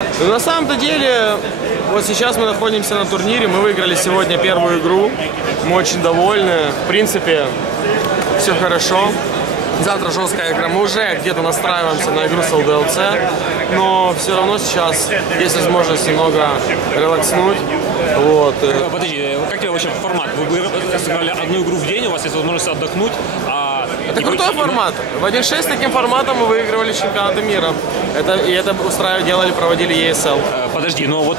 Ну, на самом-то деле, вот сейчас мы находимся на турнире, мы выиграли сегодня первую игру, мы очень довольны, в принципе, все хорошо. Завтра жесткая игра, мы уже где-то настраиваемся на игру с ЛДЛЦ, но все равно сейчас есть возможность немного релакснуть. Вот. Подожди, как тебе вообще формат? Вы сыграли одну игру в день, у вас есть возможность отдохнуть, Это крутой формат. В 1.6 таким форматом мы выигрывали чемпионаты мира. Это проводили ESL. Подожди, но вот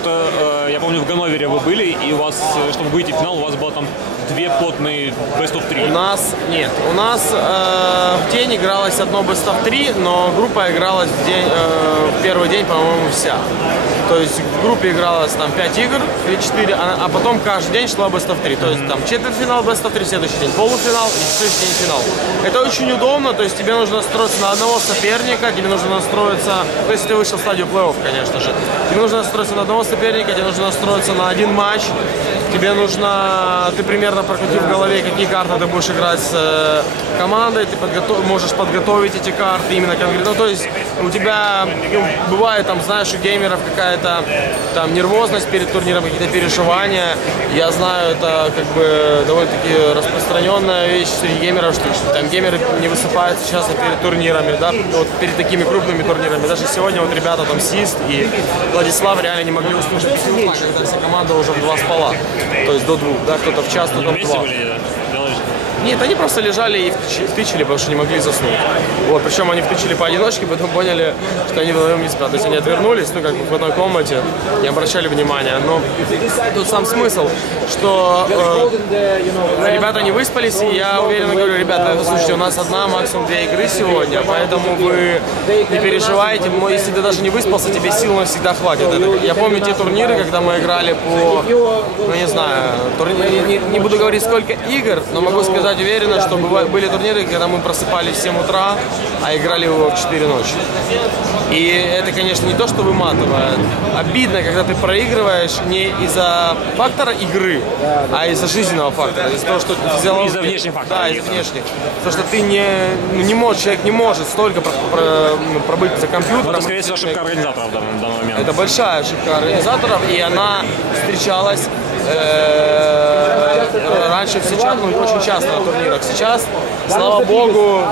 я помню, в Ганновере вы были, и у вас, чтобы выйти в финал, у вас было там две плотные Best of 3. У нас нет. У нас в день игралось одно Best of 3, но группа игралась в первый день, по-моему, вся. То есть в группе игралось там 5 игр или 4, а потом каждый день шла Best of 3. То есть там четвертьфинал, Best of 3, следующий день полуфинал и следующий день финал. Это очень удобно, то есть тебе нужно настроиться на одного соперника, тебе нужно настроиться, то есть ты вышел в стадию плей-офф, конечно же. Тебе нужно настроиться на одного соперника, тебе нужно настроиться на один матч. Тебе нужно, ты примерно прокрутив в голове, какие карты ты будешь играть с командой, ты можешь подготовить эти карты именно конкретно. То есть у тебя бывает, там, знаешь, у геймеров какая-то там нервозность перед турниром, какие-то переживания. Я знаю, это как бы довольно-таки распространенная вещь среди геймеров, что там геймеры не высыпаются часто перед турнирами, да, вот перед такими крупными турнирами. Даже сегодня вот ребята там Сист и Владислав реально не могли уснуть до 5 утра, когда вся команда уже в 2 спала. То есть до 2, да, кто-то в час, кто-то в 2. Нет, они просто лежали и втычили, потому что не могли заснуть. Вот, причем они втычили поодиночке, потом поняли, что они вдвоем не спят. То есть они отвернулись, ну, как бы в одной комнате, не обращали внимания. Но тут сам смысл, что ребята не выспались, и я уверенно говорю, ребята, слушайте, у нас одна, максимум 2 игры сегодня, поэтому вы не переживайте, если ты даже не выспался, тебе сил навсегда хватит. Я помню те турниры, когда мы играли по, ну, не знаю, не буду говорить, сколько игр, но могу сказать уверенно, что были турниры, когда мы просыпались в 7 утра, а играли его в 4 ночи. И это, конечно, не то, что выматывает. Обидно, когда ты проигрываешь не из-за фактора игры, а из-за жизненного фактора. Из-за того, что из-за внешних факторов. Да, из-за внешних. Потому что ты не можешь, человек не может столько пробыть за компьютером. Это, скорее всего, ошибка организаторов в данный момент. Это большая ошибка организаторов, и она встречалась раньше очень часто на турнирах. Сейчас, слава богу,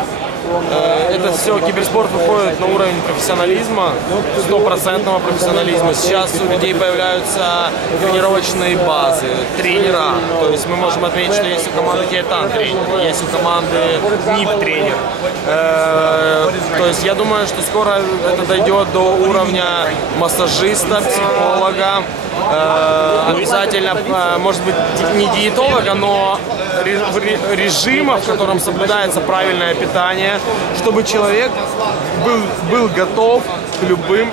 это все, киберспорт выходит на уровень профессионализма, 100% профессионализма. Сейчас у людей появляются тренировочные базы, тренера. То есть мы можем отметить, что есть у команды Титан тренер, есть у команды НИП тренер. То есть я думаю, что скоро это дойдет до уровня массажиста, психолога. Обязательно, может быть, не диетолога, но режима, в котором соблюдается правильное питание, чтобы человек был готов к любым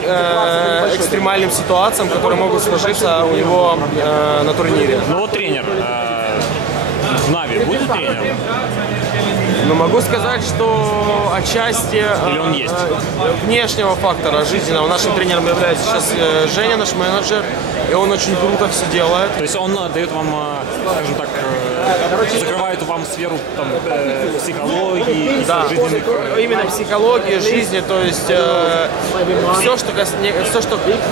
экстремальным ситуациям, которые могут сложиться у него на турнире. Ну вот тренер в Нави будет тренер? Но могу сказать, что отчасти внешнего фактора жизненного нашим тренером является сейчас Женя, наш менеджер, и он очень круто все делает. То есть он дает вам, скажем так, закрывает вам сферу там, психологии, да, именно психологии, жизни, то есть все, что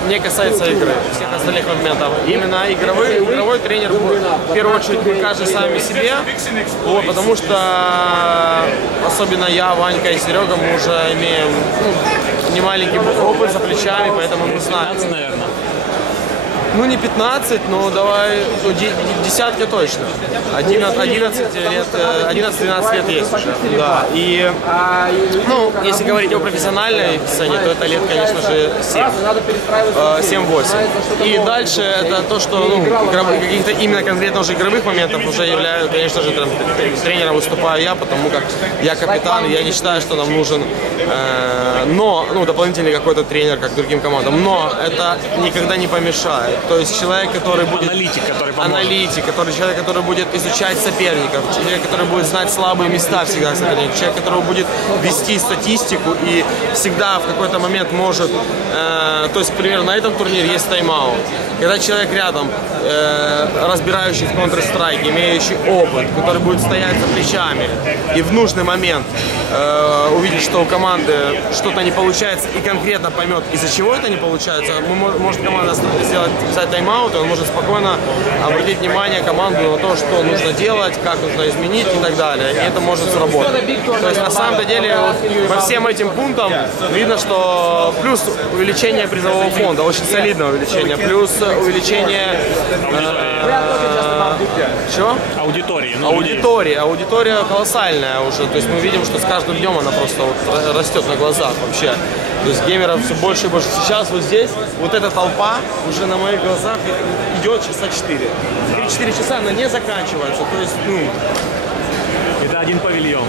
не касается игры, всех остальных моментов. Именно игровой тренер, в первую очередь, мы каждый сами себе, вот, потому что особенно я, Ванька и Серега, мы уже имеем немаленький опыт за плечами, поэтому мы знаем. 15, наверное. Ну, не 15, но давай, десятка точно. 11 лет, 11-12 лет есть уже. Да. И, ну, если говорить о профессиональной сцене, то это лет, конечно же, 7-8. И дальше это то, что, ну, каких-то именно конкретно уже игровых моментов уже являюсь, конечно же, тренером выступаю я, потому как я капитан, я не считаю, что нам нужен, дополнительный какой-то тренер, как другим командам. Но это никогда не помешает То есть человек, который будет... Аналитик, Человек, который будет изучать соперников, человек, который будет знать слабые места всегда соперников, человек, который будет вести статистику и всегда в какой-то момент может... то есть, к примеру, на этом турнире есть тайм-аут. Когда человек рядом, разбирающий в Counter-Strike, имеющий опыт, который будет стоять за плечами и в нужный момент увидит, что у команды что-то не получается и конкретно поймет, из-за чего это не получается, может команда взять тайм-аут, и он может спокойно обратить внимание команду на то, что нужно делать, как нужно изменить и так далее. И это может сработать. То есть на самом деле вот, по всем этим пунктам видно, что плюс увеличение призового фонда, очень солидное увеличение, плюс увеличение чего? Аудитория колоссальная уже. То есть мы видим, что с каждым днем она просто вот растет на глазах вообще. То есть геймеров все больше и больше. Сейчас вот здесь, вот эта толпа уже на моих глазах идет часа 4. 3-4 часа она не заканчивается. То есть, это один павильон.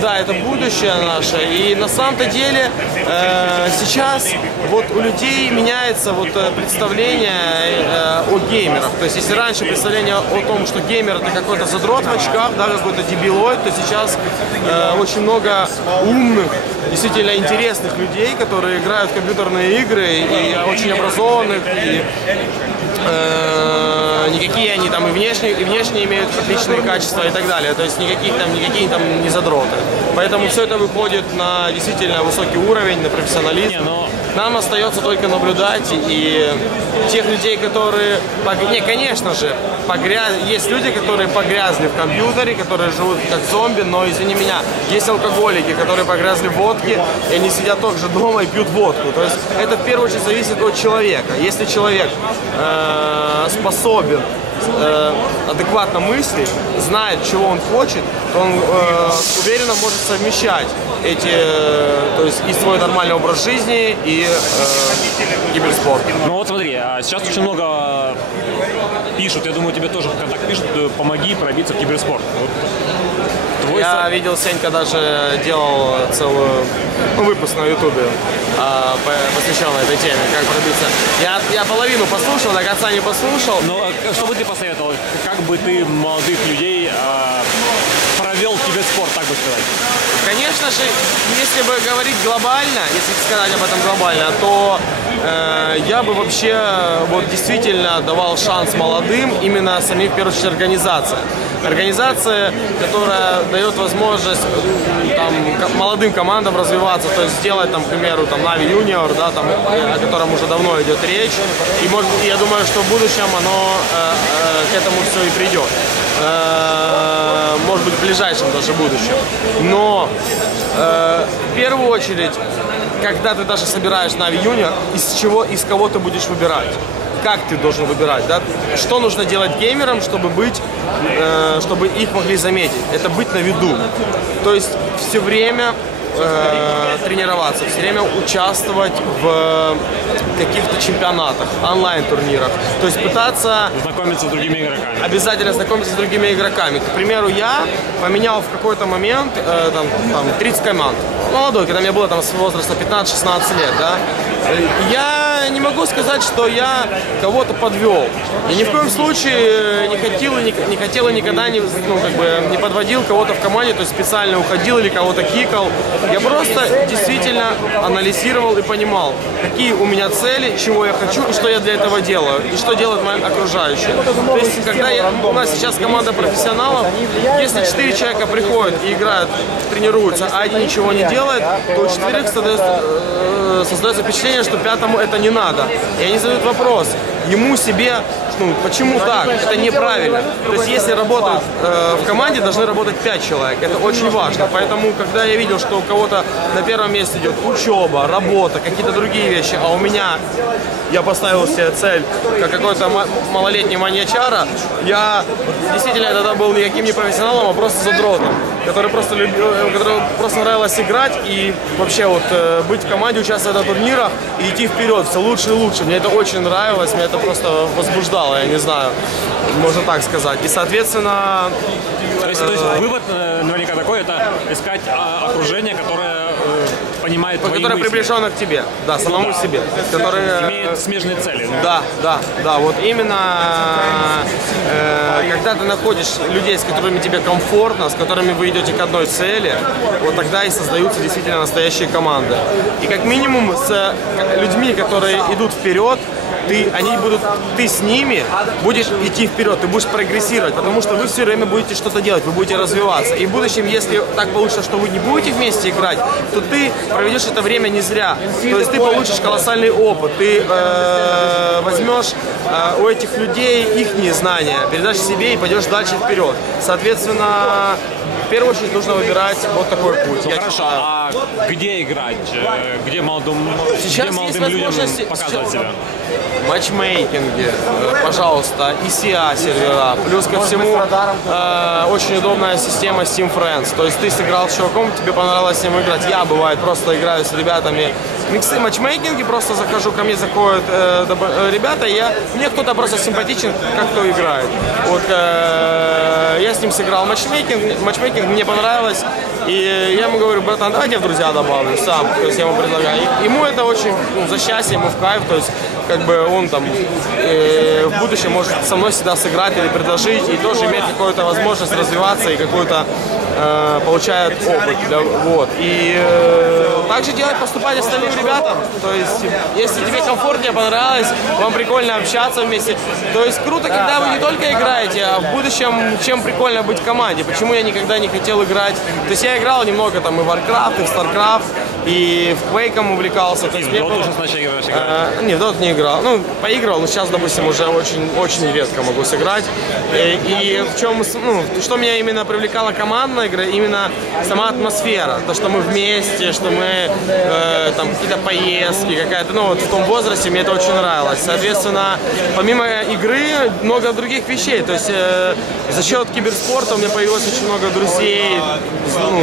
Да, это будущее наше. И на самом-то деле сейчас вот у людей меняется вот представление о геймерах. То есть если раньше представление о том, что геймер это какой-то задрот в очках, да, какой-то дебилоид, то сейчас очень много умных, действительно интересных людей, которые играют в компьютерные игры, и очень образованных, и никакие они там и внешне имеют отличные качества и так далее. То есть никакие там не задроты. Поэтому все это выходит на действительно высокий уровень, на профессионализм. Нам остается только наблюдать и тех людей, которые... конечно же, есть люди, которые погрязли в компьютере, которые живут как зомби, но, извини меня, есть алкоголики, которые погрязли в водке, и они сидят также дома и пьют водку. То есть это в первую очередь зависит от человека. Если человек способен адекватно мыслить, знает, чего он хочет, то он уверенно может совмещать то есть и свой нормальный образ жизни, и киберспорт. Ну вот смотри, сейчас очень много пишут, я думаю, тебе тоже в контакт пишут, помоги пробиться в киберспорт. Я видел, Сенька даже делал целый выпуск на ютубе, посвященный этой теме, как пробиться. Я половину послушал, до конца не послушал. Но что бы ты посоветовал? Как бы ты молодых людей провел в киберспорт, так бы сказать? Конечно же, если бы говорить глобально, если сказать об этом глобально, то я бы вообще вот действительно давал шанс молодым, именно самим, в первую очередь, организация, которая дает возможность там, молодым командам развиваться, то есть сделать, там, к примеру, там, Na'Vi Junior, да, там, о котором уже давно идет речь, и я думаю, что в будущем оно к этому все и придет. Может быть, в ближайшем даже будущем. Но в первую очередь, когда ты даже собираешь Na'Vi Junior, из кого ты будешь выбирать? Как ты должен выбирать, да? Что нужно делать геймерам, чтобы их могли заметить? Это быть на виду. То есть все время тренироваться, все время участвовать в каких-то чемпионатах, онлайн-турнирах. То есть пытаться... Знакомиться с другими игроками. Обязательно знакомиться с другими игроками. К примеру, я поменял в какой-то момент 30 команд. Молодой, когда мне было там с возраста 15-16 лет, да. Я не могу сказать, что я кого-то подвел. И ни в коем случае не хотел и никогда не подводил кого-то в команде, то есть специально уходил или кого-то кикал. Я просто действительно анализировал и понимал, какие у меня цели, чего я хочу и что я для этого делаю, и что делают мои окружающие. То есть, когда у нас сейчас команда профессионалов, если 4 человека приходят и играют, тренируются, а один ничего не делает, то у 4 создается впечатление, что 5-му это не надо. И они задают вопрос ему, себе, ну, почему так? Это неправильно. То есть если работают в команде, должны работать 5 человек. Это очень важно. Поэтому, когда я видел, что у кого-то на первом месте идет учеба, работа, какие-то другие вещи, а у меня, я поставил себе цель, как какой-то малолетний маньячара, я действительно тогда был никаким не профессионалом, а просто задротом, который просто любил, которому просто нравилось играть и вообще вот быть в команде, участвовать на турнирах и идти вперед, все лучше и лучше. Мне это очень нравилось, меня это просто возбуждало, я не знаю, можно так сказать. И, соответственно... То есть вывод наверняка такой, это искать окружение, которое понимает твои которое мысли. приближено к тебе, да, самому себе. Которые имеют смежные цели. Да, вот именно когда ты находишь людей, с которыми тебе комфортно, с которыми вы идете к одной цели, вот тогда и создаются действительно настоящие команды. И как минимум с людьми, которые идут вперед, ты с ними будешь идти вперед, ты будешь прогрессировать, потому что вы все время будете что-то делать, вы будете развиваться. И в будущем, если так получится, что вы не будете вместе играть, то ты проведешь это время не зря. То есть ты получишь колоссальный опыт, ты возьмешь у этих людей их знания, передашь себе и пойдешь дальше вперед. Соответственно, в первую очередь нужно выбирать вот такой путь. Хорошо, а где играть? Где молодым людям показывать себя? Матчмейкинге, пожалуйста, ECA сервера. Плюс ко всему очень удобная система Steam Friends. То есть ты сыграл с чуваком, тебе понравилось с ним играть. Я, бывает, просто играю с ребятами. Миксы, матчмейкинги, просто захожу, ко мне заходят ребята, и мне кто-то просто симпатичен, как кто играет. Вот я с ним сыграл матчмейкинг, мне понравилось. И я ему говорю: братан, давайте я в друзья добавлю сам. То есть я ему предлагаю. Ему это очень за счастье, ему в кайф. То есть как бы он там в будущем может со мной всегда сыграть или предложить, и тоже иметь какую-то возможность развиваться и какую-то получает опыт. Вот. И также поступать остальным ребятам. То есть если тебе комфортнее, понравилось, вам прикольно общаться вместе. То есть круто, когда вы не только играете, а в будущем чем прикольно быть в команде. Почему я никогда не хотел играть. То есть я играл немного там и в Warcraft, и в StarCraft, и в Quake увлекался. То есть в Dota уже начал играть? Не, в Dota не играл. Ну, поиграл, но сейчас, допустим, уже очень редко могу сыграть. И в чем, что меня именно привлекала командная игра, именно сама атмосфера. То, что мы вместе, что мы там какие-то поездки, какая-то, ну вот в том возрасте мне это очень нравилось. Соответственно, помимо игры, много других вещей. То есть за счет киберспорта у меня появилось очень много друзей,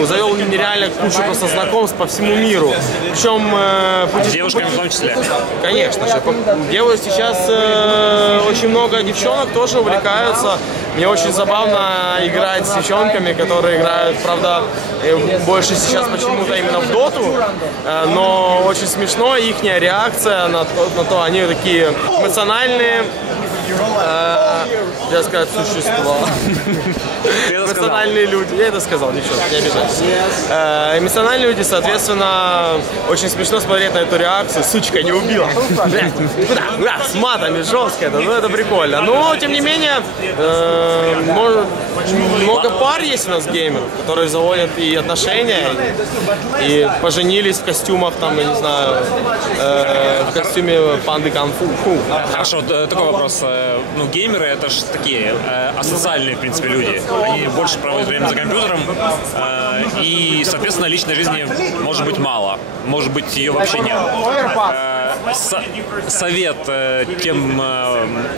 завел нереально кучу просто знакомств по всему миру. Причем с девушками в том числе? Конечно же. Делаю сейчас очень много девчонок тоже увлекаются. Мне очень забавно играть с девчонками, которые играют, правда, больше сейчас почему-то именно в доту, но очень смешно их реакция на то, они такие эмоциональные, я сказать, существа. Эмоциональные люди. Я это сказал, девчонки, не обижайтесь. Эмоциональные люди, соответственно, очень смешно смотреть на эту реакцию. Сучка не убила. Куда? С матами, жестко это. Ну, это прикольно. Но, тем не менее, много пар есть у нас геймеров, которые заводят и отношения, и поженились в костюмах, там, я не знаю, в костюме панды Кунг-фу. Хорошо, такой вопрос. Ну, геймеры — это же такие асоциальные, в принципе, люди. Они больше проводят время за компьютером, и, соответственно, личной жизни может быть мало. Может быть, ее вообще нет. Совет тем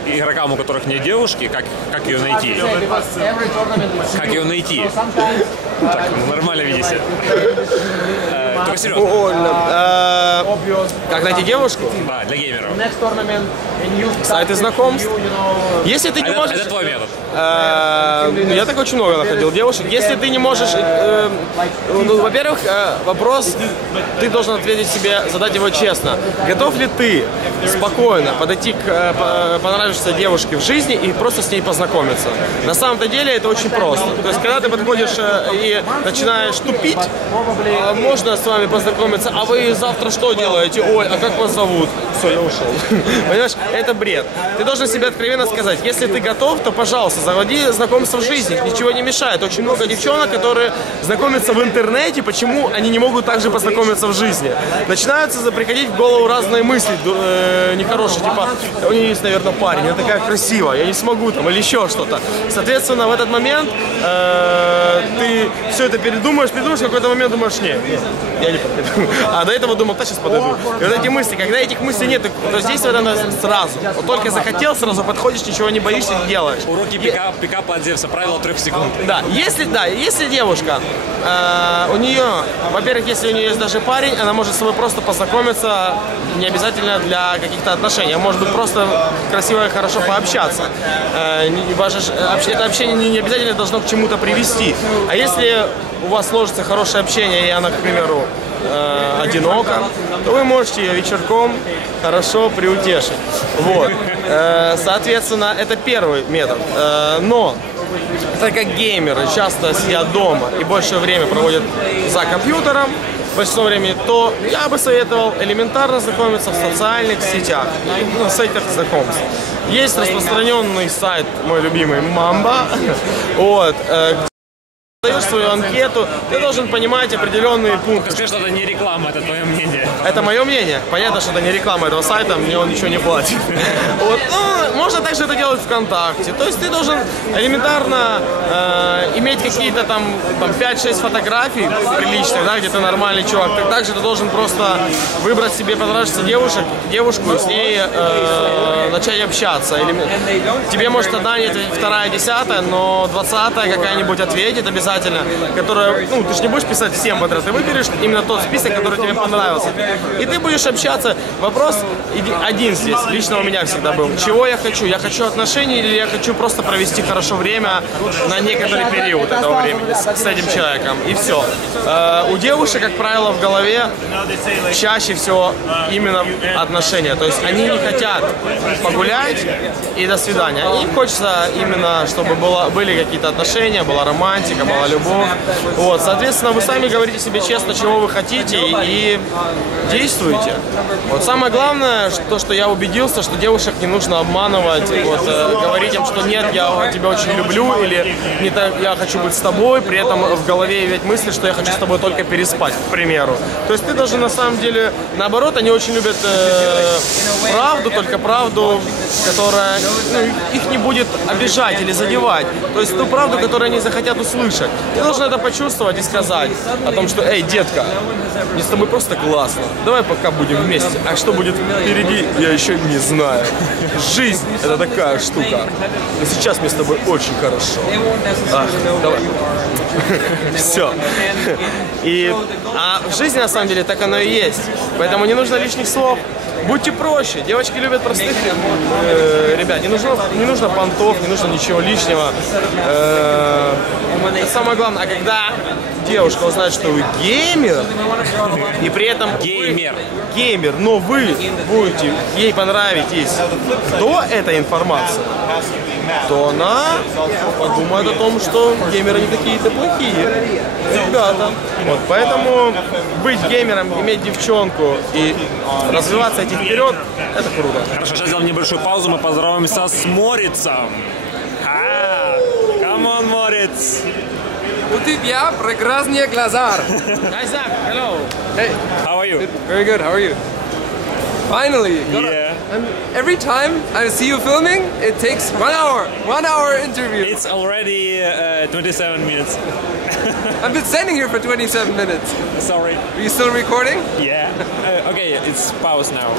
игрокам, у которых нет девушки, как ее найти? Как ее найти? Так, нормально видите. Только серьезно. Как найти девушку? Да, для геймеров. Сайты знакомств. Если ты не можешь... Это твой метод. Я так очень много находил девушек. Если ты не можешь... во-первых, вопрос, ты должен ответить себе, задать его честно. Готов ли ты спокойно подойти к понравившейся девушке в жизни и просто с ней познакомиться? На самом-то деле это очень просто. То есть, когда ты подходишь и начинаешь тупить, можно вами познакомиться. А вы завтра что делаете? Ой, а как вас зовут? Все, я ушел. Понимаешь, это бред. Ты должен себе откровенно сказать, если ты готов, то, пожалуйста, заводи знакомство в жизни. Ничего не мешает. Очень много девчонок, которые знакомятся в интернете. Почему они не могут также познакомиться в жизни? Начинаются приходить в голову разные мысли нехорошие. Типа, у нее есть, наверное, парень, она такая красивая, я не смогу там, или еще что-то. Соответственно, в этот момент ты все это передумаешь, в какой-то момент думаешь, нет, я не подойду. А до этого думал, да, сейчас подойду. И вот эти мысли, когда этих мыслей нет, то здесь вот она сразу. Вот только захотел, сразу подходишь, ничего не боишься, не делаешь. Уроки пикапа от Зевса, правило 3 секунд. Да, если девушка, у нее, во-первых, если у нее есть даже парень, она может с тобой просто познакомиться, не обязательно для каких-то отношений, а может быть просто красиво и хорошо пообщаться. Это общение не обязательно должно к чему-то привести. А если у вас сложится хорошее общение, и она, к примеру, одинока, то вы можете ее вечерком хорошо приутешить. Вот. Соответственно, это первый метод. Но так как геймеры часто сидят дома и большее время проводят за компьютером, большинство времени, то я бы советовал элементарно знакомиться в социальных сетях, на сайтах знакомств. Есть распространенный сайт, мой любимый, Mamba, вот, даешь свою анкету, ты должен понимать определенные пункты. Скажи, что это не реклама, это твое мнение. Это мое мнение. Понятно, что это не реклама этого сайта, мне он ничего не платит. Вот. Ну, можно также это делать ВКонтакте. То есть ты должен элементарно иметь какие-то там 5-6 фотографий приличных, да, где ты нормальный чувак. Также ты должен просто выбрать себе понравившуюся девушку и с ней начать общаться. Или тебе может одна не ответить, вторая, 10-я, но 20-я какая-нибудь ответит обязательно. Которая, ну, ты же не будешь писать всем подряд, ты выберешь именно тот список, который тебе понравился. И ты будешь общаться. Вопрос один здесь, лично у меня всегда был. Чего я хочу? Я хочу отношений или я хочу просто провести хорошо время на некоторый период этого времени с этим человеком? И все. У девушек, как правило, в голове чаще всего именно отношения. То есть они не хотят погулять и до свидания. Им хочется именно, чтобы были какие-то отношения, была романтика, была любовь. Вот, соответственно, вы сами говорите себе честно, чего вы хотите, и действуйте. Вот самое главное, то, что я убедился, что девушек не нужно обманывать, вот, говорить им, что нет, я тебя очень люблю, или не так, я хочу быть с тобой, при этом в голове иметь мысли, что я хочу с тобой только переспать, к примеру. То есть ты должен на самом деле, наоборот, они очень любят правду, только правду, которая их не будет обижать или задевать. То есть ту правду, которую они захотят услышать. Ты должен это почувствовать и сказать о том, что, эй, детка, мне с тобой просто классно. Давай пока будем вместе. А что будет впереди, я еще не знаю. Жизнь — это такая штука. Но сейчас мне с тобой очень хорошо. Ах, давай. Все. А в жизни, на самом деле, так оно и есть. Поэтому не нужно лишних слов. Будьте проще. Девочки любят простых ребят. Не нужно понтов, не нужно ничего лишнего. Это самое главное. А когда девушка узнает, что вы геймер, и при этом геймер, но вы будете ей понравитесь до этой информации, то она подумает о том, что геймеры не такие-то плохие ребята. Вот, поэтому быть геймером, иметь девчонку и развиваться идти вперед, это круто. Хорошо, сейчас сделаем небольшую паузу, мы поздороваемся с Морицем. Come on, Морец! У тебя прекрасные глаза. Isaac, hello. Hey, How are you? very good. How are you? Finally. Yeah. And every time I see you filming, it takes 1 hour. 1 hour interview. It's already 27 minutes. I've been standing here for 27 minutes. Sorry. Are you still recording? Yeah. Okay, it's pause now.